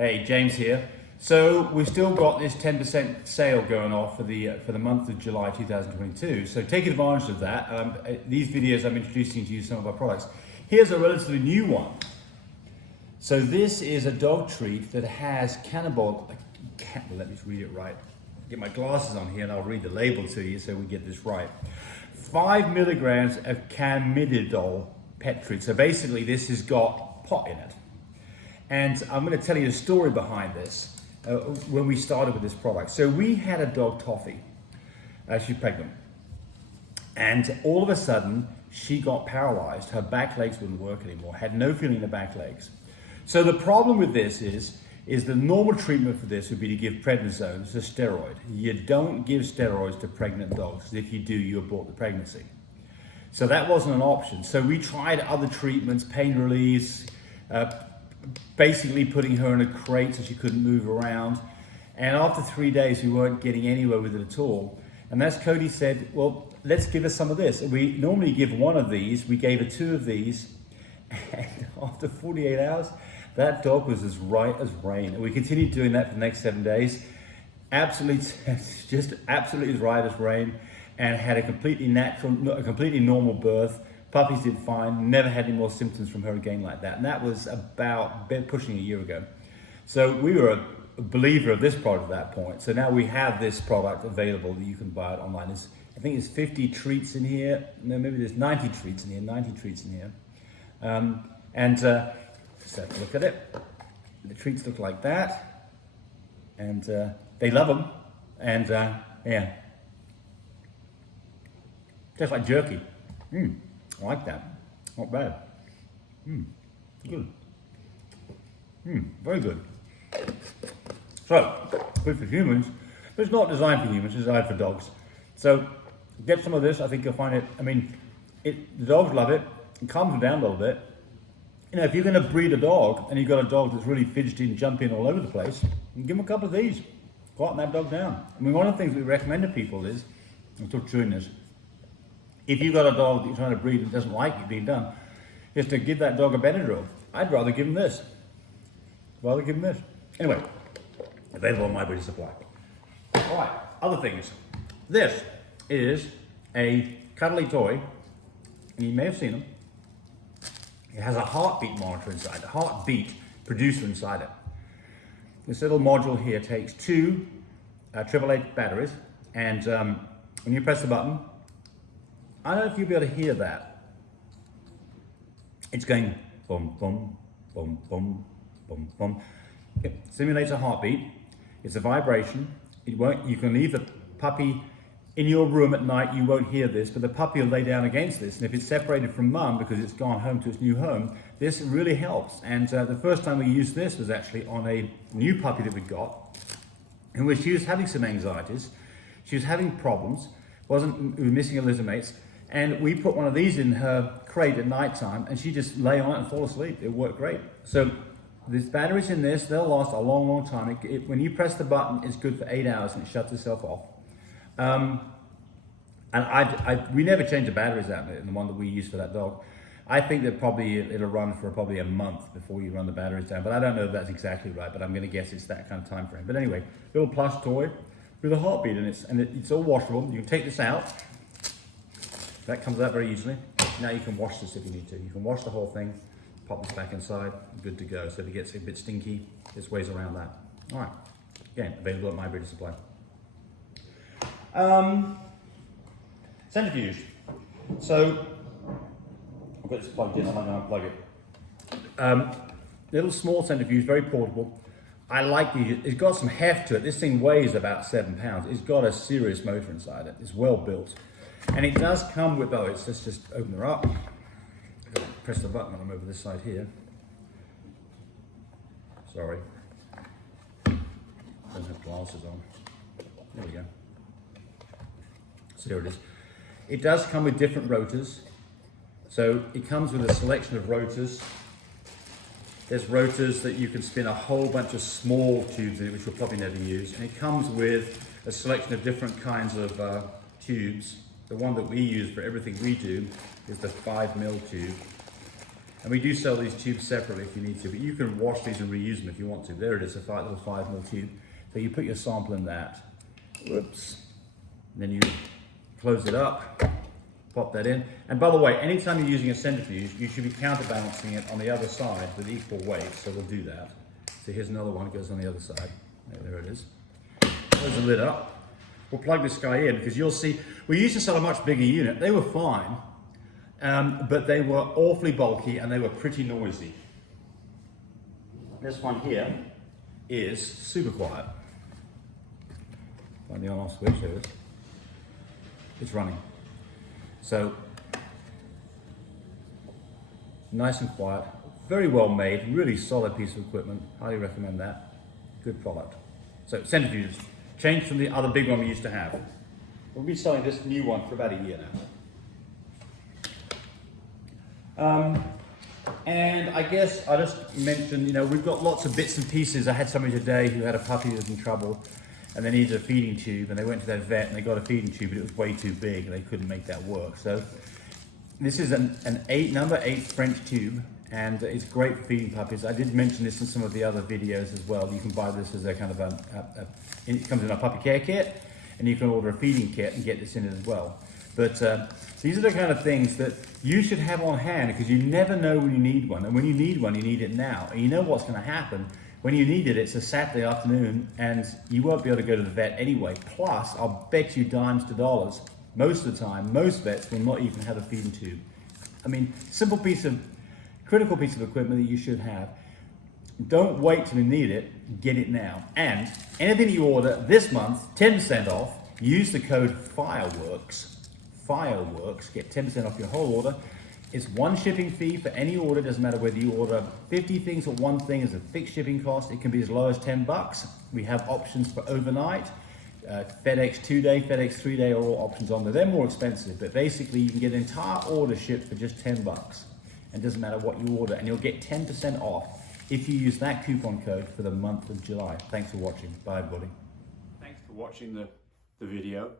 Hey, James here. So we've still got this 10% sale going off for the month of July 2022. So take advantage of that. These videos I'm introducing to you some of our products. Here's a relatively new one. So this is a dog treat that has Cannonball. Let me read it right. Get my glasses on here and I'll read the label to you so we get this right. 5 milligrams of Cannonball pet treat. So basically this has got pot in it. And I'm going to tell you a story behind this when we started with this product. So we had a dog, Toffee. She's pregnant. And all of a sudden, she got paralyzed. Her back legs wouldn't work anymore, had no feeling in the back legs. So the problem with this is the normal treatment for this would be to give prednisone, it's a steroid. You don't give steroids to pregnant dogs, because if you do, you abort the pregnancy. So that wasn't an option. So we tried other treatments, pain reliefs, basically putting her in a crate so she couldn't move around. And after 3 days, we weren't getting anywhere with it at all. And as Cody said, well, let's give her some of this. We normally give one of these. We gave her 2 of these. And after 48 hours, that dog was as right as rain. And we continued doing that for the next 7 days. Absolutely, just absolutely as right as rain. And had a completely natural, a completely normal birth. Puppies did fine, never had any more symptoms from her again like that. And that was about pushing a year ago. So we were a believer of this product at that point. So now we have this product available that you can buy it online. I think there's 50 treats in here. No, maybe there's 90 treats in here, 90 treats in here. Just have a look at it. The treats look like that. And they love them. And yeah. Just like jerky. I like that. Not bad. Good. Very good. So, good for humans. But it's not designed for humans, it's designed for dogs. So, get some of this. I think you'll find it, the dogs love it. It calms them down a little bit. You know, if you're going to breed a dog and you've got a dog that's really fidgety and jumping all over the place, you give them a couple of these. Quieten that dog down. One of the things we recommend to people is, I'm still chewing this, if you've got a dog that you're trying to breed and doesn't like it being done, is to give that dog a Benadryl. I'd rather give him this. Anyway, available on my breeder supply. All right, other things. This is a cuddly toy, and you may have seen them. It has a heartbeat monitor inside, a heartbeat producer inside it. This little module here takes 2 AAA batteries, and when you press the button, I don't know if you'll be able to hear that. It's going boom, boom, boom, boom, boom, boom. It simulates a heartbeat. It's a vibration. You can leave the puppy in your room at night, you won't hear this, but the puppy will lay down against this. And if it's separated from mum because it's gone home to its new home, this really helps. And the first time we used this was actually on a new puppy that we got, in which she was having some anxieties. She was having problems, was missing her litter mates. And we put one of these in her crate at night time and she just lay on it and fall asleep. It worked great. So there's batteries in this, they'll last a long, long time. When you press the button, it's good for 8 hours and it shuts itself off. We never change the batteries out in the one that we use for that dog. I think that it'll run for probably a month before you run the batteries down, but I don't know if that's exactly right, but I'm gonna guess it's that kind of time frame. But anyway, little plush toy with a heartbeat in it, and it's all washable. You can take this out. That comes out very easily. Now you can wash this if you need to. You can wash the whole thing, pop this back inside, good to go. So if it gets a bit stinky, there's ways around that. All right, again, available at my breeder supply. Centrifuge. So, I've got this plugged in, I'm not going to unplug it. Little small centrifuge, very portable. I like these, it's got some heft to it. This thing weighs about 7 pounds. It's got a serious motor inside it. It's well built. And it does come with, let's just open her up. Press the button when I'm over this side here. Sorry. Don't have glasses on. There we go. So here it is. It does come with different rotors. So it comes with a selection of rotors. There's rotors that you can spin a whole bunch of small tubes in it, which you'll probably never use. And it comes with a selection of different kinds of tubes. The one that we use for everything we do is the 5 mil tube. And we do sell these tubes separately if you need to, but you can wash these and reuse them if you want to. There it is, a little 5mm tube. So you put your sample in that. Whoops. And then you close it up, pop that in. And by the way, anytime you're using a centrifuge, you should be counterbalancing it on the other side with equal weight. So we'll do that. So here's another one, it goes on the other side. There it is. Close the lid up. We'll plug this guy in because you'll see, we used to sell a much bigger unit. They were fine, but they were awfully bulky and they were pretty noisy. This one here is super quiet. Find the on-off switch, there it is. It's running. So, nice and quiet, very well made, really solid piece of equipment. Highly recommend that. Good product. So, centrifuges, changed from the other big one we used to have. We'll be selling this new one for about a year now. And I guess I just mentioned, you know, we've got lots of bits and pieces. I had somebody today who had a puppy that was in trouble and they needed a feeding tube, and they went to their vet and they got a feeding tube, but it was way too big and they couldn't make that work. So this is an number 8 French tube, and it's great for feeding puppies. I did mention this in some of the other videos as well. You can buy this as a kind of it comes in a puppy care kit, and you can order a feeding kit and get this in it as well. But these are the kind of things that you should have on hand, because you never know when you need one. And when you need one, you need it now. And you know what's going to happen. When you need it, it's a Saturday afternoon and you won't be able to go to the vet anyway. Plus, I'll bet you dimes to dollars, most of the time, most vets will not even have a feeding tube. I mean, critical piece of equipment that you should have. Don't wait till you need it, get it now. And anything you order this month, 10% off, use the code FIREWORKS, get 10% off your whole order. It's one shipping fee for any order. Doesn't matter whether you order 50 things or one thing is a fixed shipping cost. It can be as low as $10. We have options for overnight. FedEx 2-day, FedEx 3-day are all options on there. They're more expensive, but basically you can get an entire order shipped for just $10. And it doesn't matter what you order, and you'll get 10% off if you use that coupon code for the month of July. Thanks for watching. Bye, everybody. Thanks for watching the video.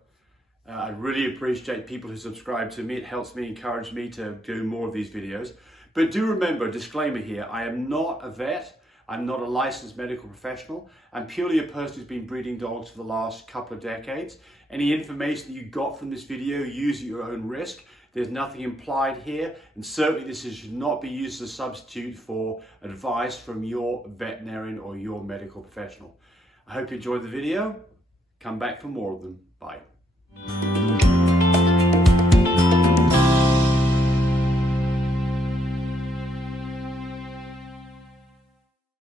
I really appreciate people who subscribe to me. It helps me, encourage me to do more of these videos. But do remember, disclaimer here, I am not a vet. I'm not a licensed medical professional. I'm purely a person who's been breeding dogs for the last couple of decades. Any information that you got from this video, use at your own risk. There's nothing implied here, and certainly this should not be used as a substitute for advice from your veterinarian or your medical professional. I hope you enjoyed the video. Come back for more of them. Bye.